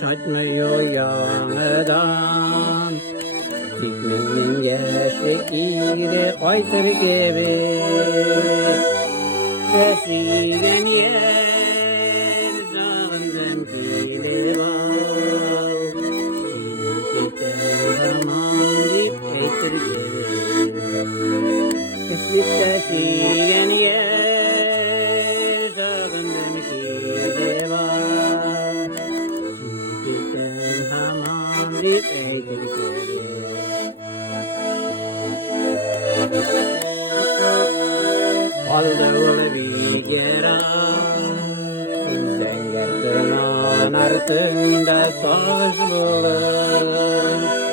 Saçmıyor yanıdan Dikmenin yaşlı iri Aytır gibi Kesilen yer Dağından kilir var Giden zaman Dip aytır gibi Kesilen yer Dağından kilir var Giden zaman Dip aytır gibi Aldır bir yere Zenger tırnağın ardında saz bulur